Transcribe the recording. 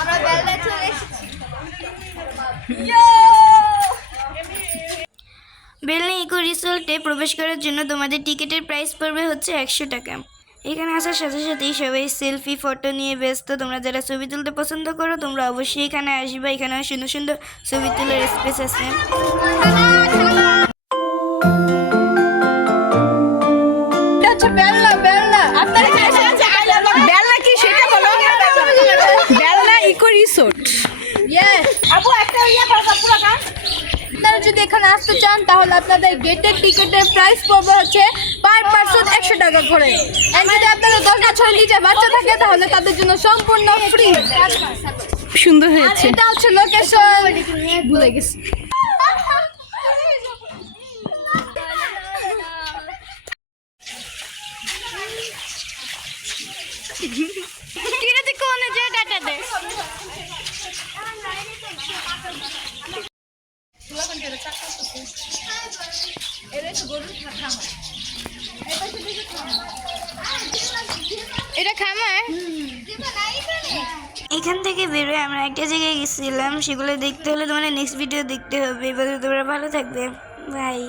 আমরা বেলদায় চলে এসেছি। বেলনা ইকো রিসোর্টে প্রবেশ করার জন্য তোমাদের টিকিটের প্রাইস পড়বে হচ্ছে 100 টাকা। এখানে আসার সাথে সাথেই সবাই সেলফি ফটো নিয়ে ব্যস্ত। তোমরা যারা ছবি তুলতে পছন্দ করো তোমরা অবশ্যই এখানে আসবে। এখানে সুন্দর সুন্দর ছবি তোলার স্পেস আছে। বেলনা কি সেটা বলো? বেলনা ইকো রিসোর্ট। আপু একটা আপনারা যদি এখানে আসতে চান তাহলে আপনাদের গেটের টিকিটের প্রাইস পড়বে হচ্ছে পার পারসন 100 টাকা করে। আর যদি আপনাদের 10 বছরের নিচে বাচ্চা থাকে তাহলে তাদের জন্য সম্পূর্ণ ফ্রি। সুন্দর হয়েছে। এটা হচ্ছে লোকেশন, ভুলে গেছি। কিরাতে কোনে যে ডাটা দে এটা খামার। এখান থেকে বেরোয় আমরা একটা জায়গায় গেছিলাম, সেগুলো দেখতে হলে তোমাদের নেক্সট ভিডিও দেখতে হবে। এবার তোমরা ভালো থাকবে, বাই।